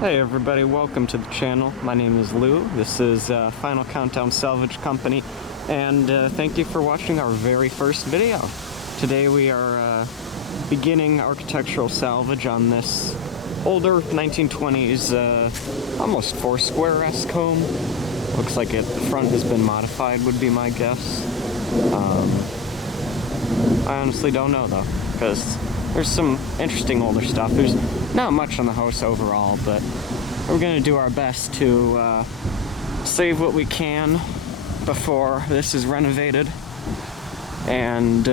Hey everybody, welcome to the channel. My name is Lou. This is Final Countdown Salvage Company, and thank you for watching our very first video. Today we are beginning architectural salvage on this older 1920s, almost four-square-esque home. Looks like the front has been modified, would be my guess. I honestly don't know though, because there's some interesting older stuff. There's not much on the house overall, but we're going to do our best to save what we can before this is renovated. And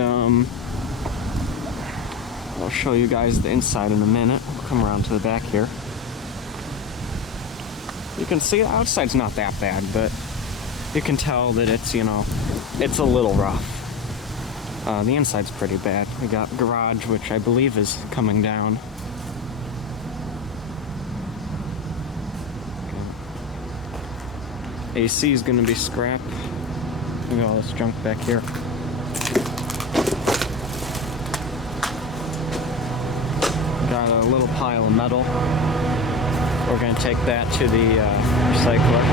I'll show you guys the inside in a minute. We'll come around to the back here. You can see the outside's not that bad, but you can tell that it's, it's a little rough. The inside's pretty bad. We got garage, which I believe is coming down. AC is going to be scrapped. Look at all this junk back here. Got a little pile of metal. We're going to take that to the recycler.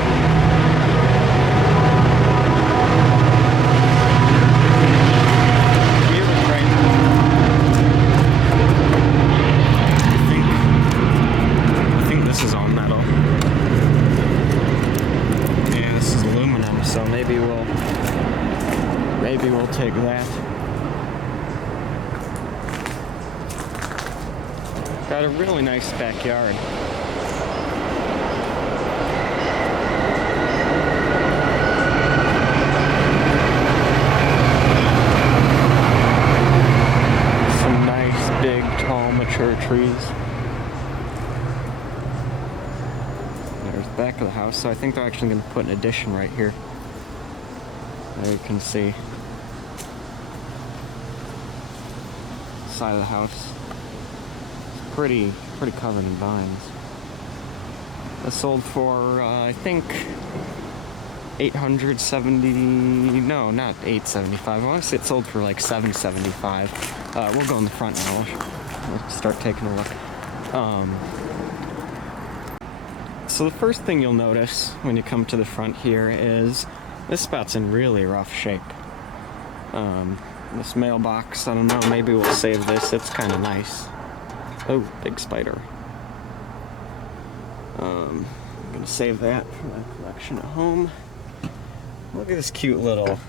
Maybe we'll take that. Got a really nice backyard. Some nice, big, tall, mature trees. There's the back of the house, so I think they're actually going to put an addition right here. There you can see side of the house. It's pretty covered in vines. It sold for I think 870. No, not 875. I want to say it sold for like 775. We'll go in the front now. We'll start taking a look. So the first thing you'll notice when you come to the front here is this spot's in really rough shape. This mailbox, I don't know, maybe we'll save this. It's kind of nice. Oh, big spider. I'm gonna save that for my collection at home. Look at this cute little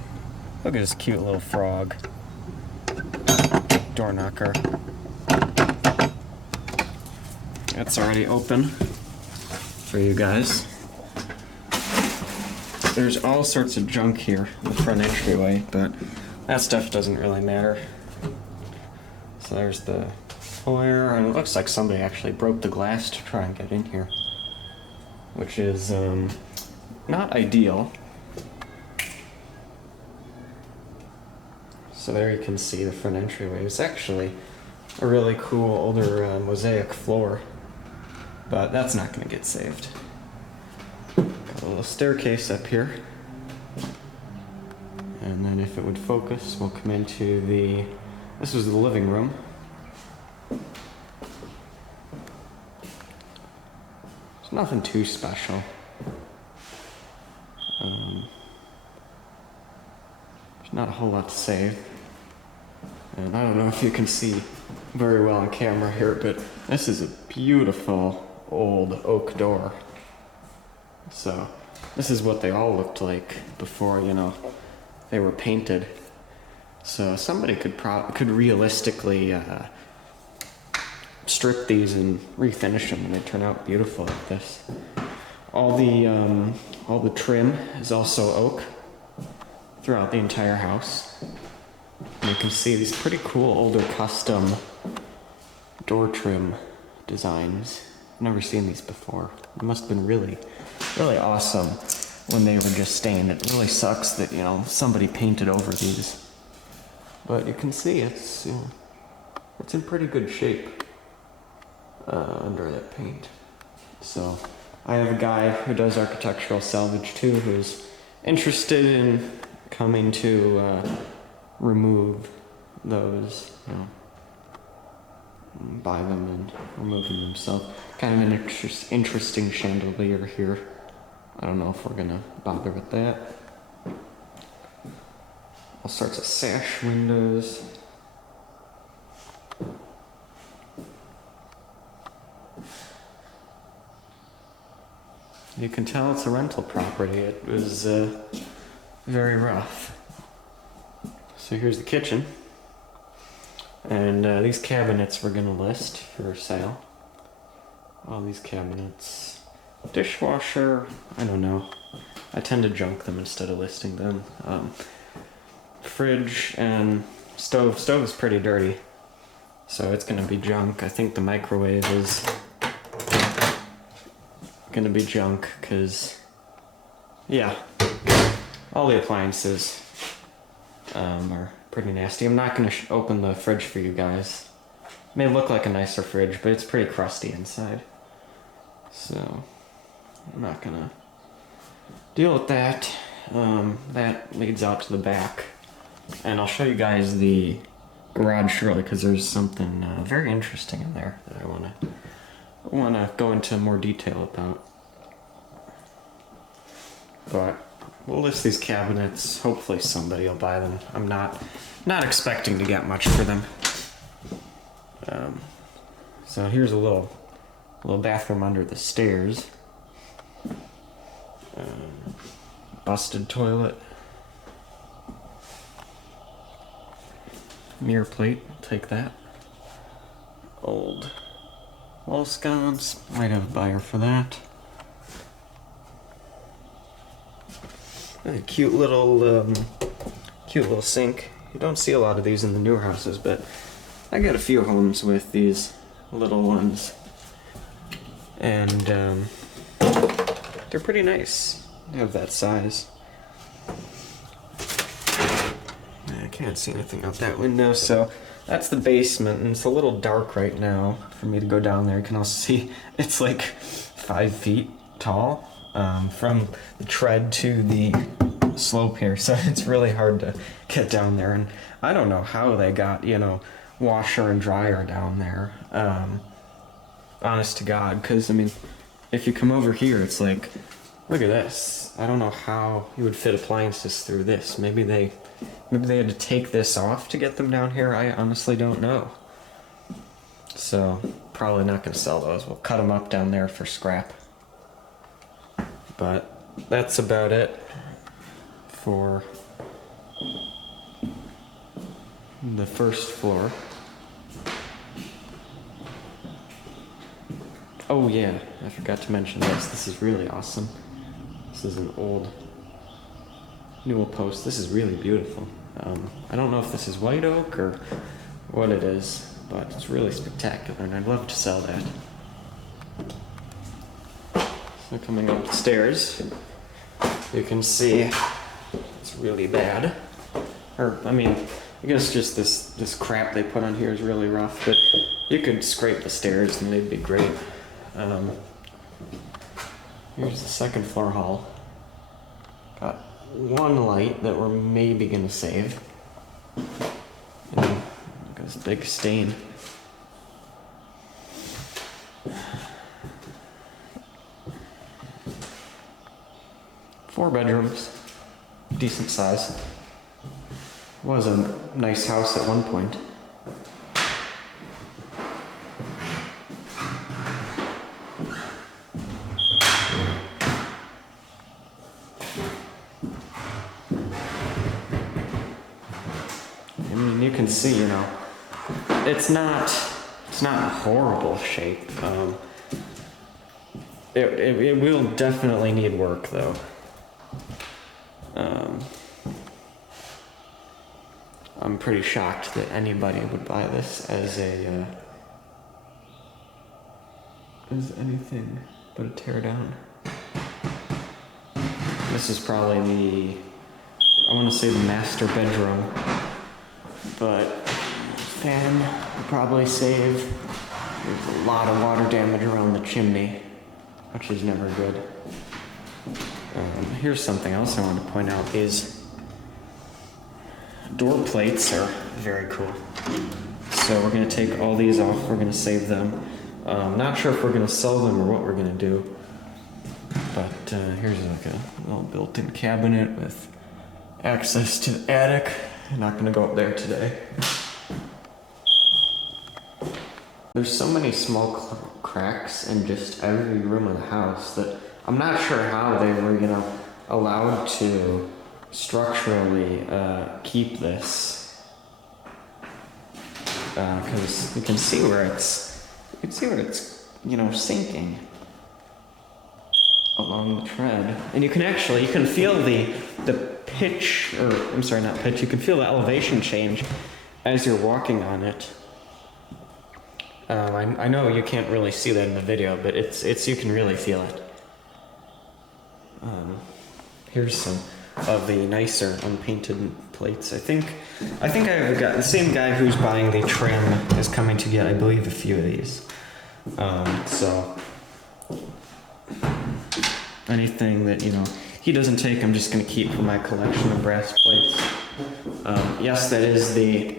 frog. Door knocker. That's already open for you guys. There's all sorts of junk here in the front entryway, but that stuff doesn't really matter. So there's the foyer, and it looks like somebody actually broke the glass to try and get in here, which is not ideal. So there you can see the front entryway. It's actually a really cool older mosaic floor, but that's not going to get saved. Got a little staircase up here. And then if it would focus, we'll come into this was the living room. It's nothing too special. There's not a whole lot to save. And I don't know if you can see very well on camera here, but this is a beautiful old oak door. So this is what they all looked like before, they were painted. So somebody could realistically strip these and refinish them, and they turn out beautiful like this. All the trim is also oak throughout the entire house. And you can see these pretty cool older custom door trim designs. I've never seen these before. It must have been really awesome when they were just stained. It really sucks that, somebody painted over these. But you can see it's in pretty good shape under that paint. So I have a guy who does architectural salvage too, who's interested in coming to remove those, buy them and remove them themselves. Kind of an interesting chandelier here. I don't know if we're gonna bother with that. All sorts of sash windows. You can tell it's a rental property. It was very rough. So here's the kitchen. And these cabinets we're gonna list for sale. All these cabinets. Dishwasher, I don't know. I tend to junk them instead of listing them. Fridge and stove. Stove is pretty dirty, so it's gonna be junk. I think the microwave is gonna be junk, cause yeah, all the appliances are pretty nasty. I'm not gonna open the fridge for you guys. It may look like a nicer fridge, but it's pretty crusty inside, so I'm not gonna deal with that. That leads out to the back, and I'll show you guys the garage shortly, because there's something very interesting in there that I wanna go into more detail about. But we'll list these cabinets. Hopefully somebody will buy them. I'm not expecting to get much for them. So here's a little bathroom under the stairs. Busted toilet. Mirror plate, take that. Old wall sconce, might have a buyer for that. A cute little sink. You don't see a lot of these in the newer houses, but I got a few homes with these little ones, and they're pretty nice. They have that size. I can't see anything out that window, so that's the basement, and it's a little dark right now for me to go down there. You can also see it's like 5 feet tall. From the tread to the slope here, so it's really hard to get down there, and I don't know how they got, washer and dryer down there, honest to God, because I mean, if you come over here, it's like, look at this. I don't know how you would fit appliances through this. Maybe they had to take this off to get them down here. I honestly don't know. So probably not gonna sell those. We'll cut them up down there for scrap. But that's about it for the first floor. Oh yeah, I forgot to mention this. This is really awesome. This is an old newel post. This is really beautiful. I don't know if this is white oak or what it is, but it's really spectacular, and I'd love to sell that. So coming up the stairs, you can see it's really bad. Or, I mean, I guess just this crap they put on here is really rough, but you could scrape the stairs and they'd be great. Here's the second floor hall. Got one light that we're maybe gonna save. And look at this big stain. Four bedrooms, decent size. Was a nice house at one point. I mean, you can see, it's not horrible shape. It will definitely need work, though. I'm pretty shocked that anybody would buy this as anything but a tear down. This is probably I want to say the master bedroom, but fan will probably save. There's a lot of water damage around the chimney, which is never good. Here's something else I want to point out. These door plates are very cool. So we're gonna take all these off, we're gonna save them. Not sure if we're gonna sell them or what we're gonna do. But here's like a little built-in cabinet with access to the attic. I'm not gonna go up there today. There's so many small cracks in just every room of the house that I'm not sure how they were, allowed to structurally keep this. Because you can see where it's, sinking along the tread, and you can feel the pitch, or I'm sorry, not pitch. You can feel the elevation change as you're walking on it. I know you can't really see that in the video, but it's you can really feel it. Here's some of the nicer unpainted plates. I think I've got the same guy who's buying the trim is coming to get, I believe, a few of these. So anything that he doesn't take, I'm just gonna keep for my collection of brass plates. Yes, that is the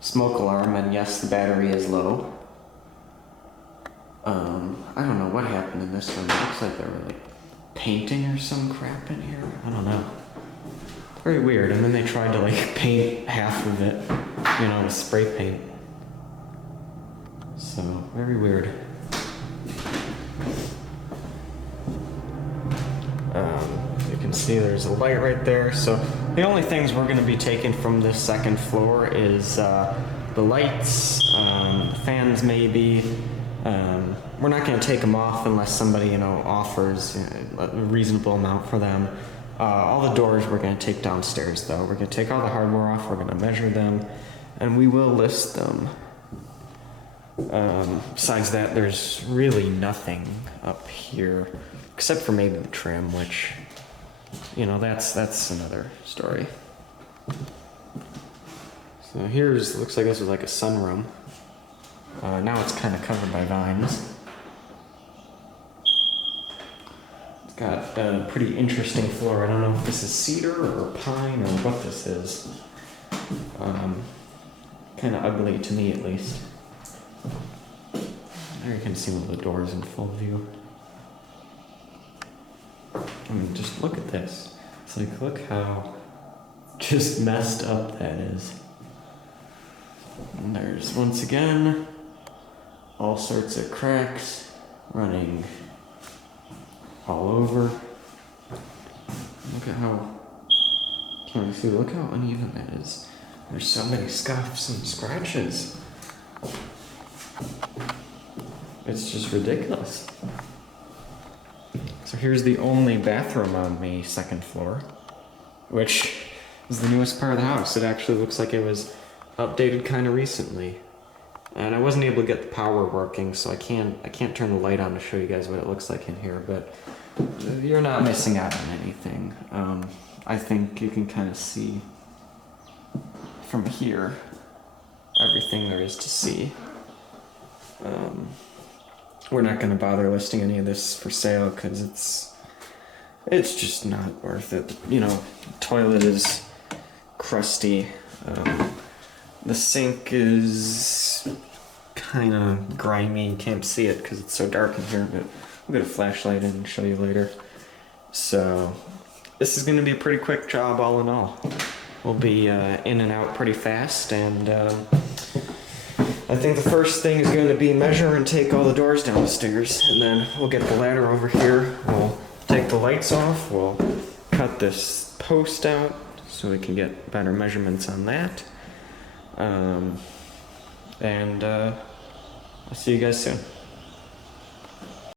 smoke alarm, and yes, the battery is low. I don't know what happened in this one. It looks like they were like painting or some crap in here. I don't know. Very weird. And then they tried to like paint half of it, with spray paint. So, very weird. You can see there's a light right there. So the only things we're going to be taking from this second floor is the lights, fans maybe. We're not going to take them off unless somebody, offers a reasonable amount for them. All the doors we're going to take downstairs, though. We're going to take all the hardware off, we're going to measure them, and we will list them. Besides that, there's really nothing up here, except for maybe the trim, which, that's another story. So looks like this was like a sunroom. Now it's kind of covered by vines. It's got a pretty interesting floor. I don't know if this is cedar or pine or what this is. Kind of ugly to me, at least. There you can see one of the doors in full view. I mean, just look at this. It's like, look how just messed up that is. And there's, once again, all sorts of cracks running all over. Look at how, can't you see, look how uneven that is. There's so many scuffs and scratches. It's just ridiculous. So here's the only bathroom on the second floor, which is the newest part of the house. It actually looks like it was updated kind of recently. And I wasn't able to get the power working, so I can't turn the light on to show you guys what it looks like in here, but you're not missing out on anything. I think you can kind of see from here everything there is to see. We're not going to bother listing any of this for sale because it's just not worth it. Toilet is crusty. The sink is kind of grimy. You can't see it because it's so dark in here, but we'll get a flashlight in and show you later. So this is going to be a pretty quick job all in all. We'll be in and out pretty fast, and I think the first thing is going to be measure and take all the doors down the stairs, and then we'll get the ladder over here. We'll take the lights off. We'll cut this post out so we can get better measurements on that. And I'll see you guys soon.